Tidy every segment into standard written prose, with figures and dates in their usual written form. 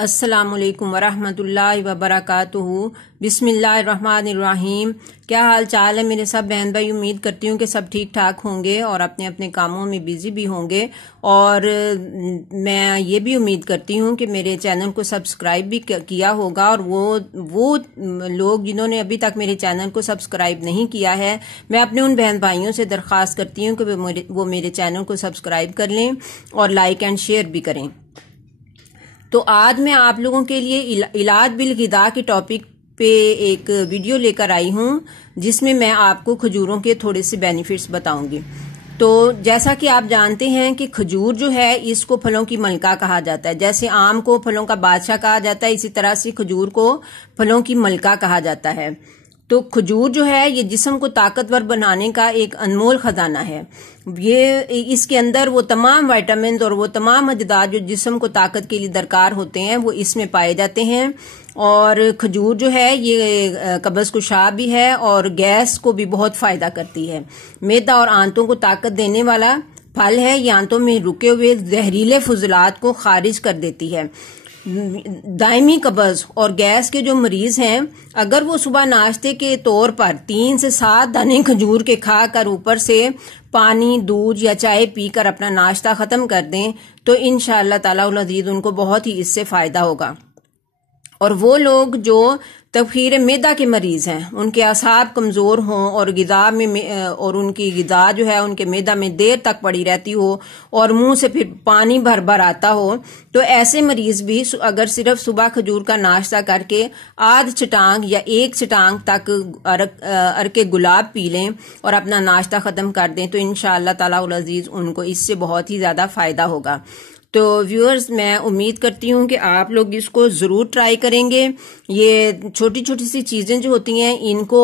السلام علیکم ورحمۃ اللہ وبرکاتہ۔ بسم اللہ الرحمن الرحیم۔ کیا حال چال ہے میرے سب بہن بھائی؟ امید کرتی ہوں کہ سب ٹھیک ٹھاک ہوں گے اور اپنے اپنے کاموں میں بزی بھی ہوں گے، اور میں یہ بھی امید کرتی ہوں کہ میرے چینل کو سبسکرائب بھی کیا ہوگا، اور وہ لوگ جنہوں نے ابھی تک میرے چینل کو سبسکرائب نہیں کیا ہے، میں اپنے ان بہن بھائیوں سے درخواست کرتی ہوں کہ وہ میرے چینل کو سبسکرائب کر لیں اور لائک اینڈ شیئر بھی کریں۔ تو آج میں آپ لوگوں کے لیے علاج بالغذا کے ٹاپک پہ ایک ویڈیو لے کر آئی ہوں، جس میں میں آپ کو کھجوروں کے تھوڑے سے بینیفٹس بتاؤں گی۔ تو جیسا کہ آپ جانتے ہیں کہ کھجور جو ہے اس کو پھلوں کی ملکہ کہا جاتا ہے، جیسے آم کو پھلوں کا بادشاہ کہا جاتا ہے، اسی طرح سے کھجور کو پھلوں کی ملکہ کہا جاتا ہے۔ تو کھجور جو ہے یہ جسم کو طاقتور بنانے کا ایک انمول خزانہ ہے۔ اس کے اندر وہ تمام وائٹامنز اور وہ تمام اجزاء جو جسم کو طاقت کے لیے درکار ہوتے ہیں وہ اس میں پائے جاتے ہیں، اور کھجور جو ہے یہ قبض کشا بھی ہے اور گیس کو بھی بہت فائدہ کرتی ہے۔ معدہ اور آنتوں کو طاقت دینے والا پھل ہے، یہ آنتوں میں رکے ہوئے زہریلے فضلات کو خارج کر دیتی ہے۔ دائمی قبض اور گیس کے جو مریض ہیں، اگر وہ صبح ناشتے کے طور پر 3 سے 7 دانے کھجور کے کھا کر اوپر سے پانی، دودھ یا چائے پی کر اپنا ناشتہ ختم کر دیں تو انشاءاللہ تعالی العزیز ان کو بہت ہی اس سے فائدہ ہوگا۔ اور وہ لوگ جو تبخیر معدہ کے مریض ہیں، ان کے اعصاب کمزور ہوں اور ان کی غذا جو ہے ان کے معدہ میں دیر تک پڑی رہتی ہو اور منہ سے پھر پانی بھر بھر آتا ہو، تو ایسے مریض بھی اگر صرف صبح کھجور کا ناشتہ کر کے آدھ چٹانگ یا 1 چٹانگ تک ارک گلاب پی لیں اور اپنا ناشتہ ختم کر دیں تو انشاءاللہ تعالی العزیز ان کو اس سے بہت ہی زیادہ فائدہ ہوگا۔ تو ویورز، میں امید کرتی ہوں کہ آپ لوگ اس کو ضرور ٹرائی کریں گے۔ یہ چھوٹی چھوٹی سی چیزیں جو ہوتی ہیں ان کو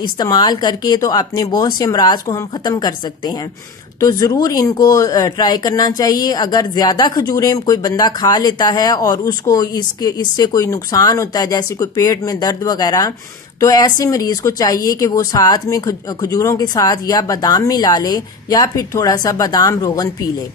استعمال کر کے تو اپنے بہت سے امراض کو ہم ختم کر سکتے ہیں، تو ضرور ان کو ٹرائی کرنا چاہیے۔ اگر زیادہ کھجوریں کوئی بندہ کھا لیتا ہے اور اس کو اس سے کوئی نقصان ہوتا ہے، جیسے کوئی پیٹ میں درد وغیرہ، تو ایسے مریض کو چاہیے کہ وہ ساتھ میں کھجوروں کے ساتھ یا بادام ملا لے یا پھر تھوڑا سا بادام روغن پی لے۔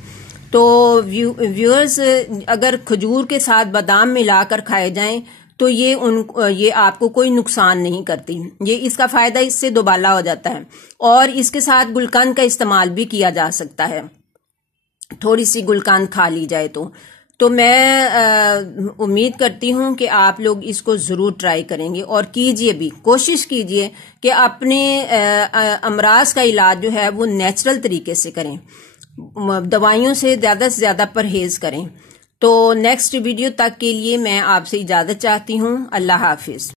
تو ویورز، اگر کھجور کے ساتھ بادام ملا کر کھائے جائیں تو یہ آپ کو کوئی نقصان نہیں کرتی، اس کا فائدہ اس سے دوبالا ہو جاتا ہے۔ اور اس کے ساتھ گلقند کا استعمال بھی کیا جا سکتا ہے، تھوڑی سی گلقند کھا لی جائے تو میں امید کرتی ہوں کہ آپ لوگ اس کو ضرور ٹرائی کریں گے، اور کیجئے بھی، کوشش کیجئے کہ اپنے امراض کا علاج جو ہے وہ نیچرل طریقے سے کریں، دوائیوں سے زیادہ پرہیز کریں۔ تو نیکسٹ ویڈیو تک کے لیے میں آپ سے اجازت چاہتی ہوں۔ اللہ حافظ۔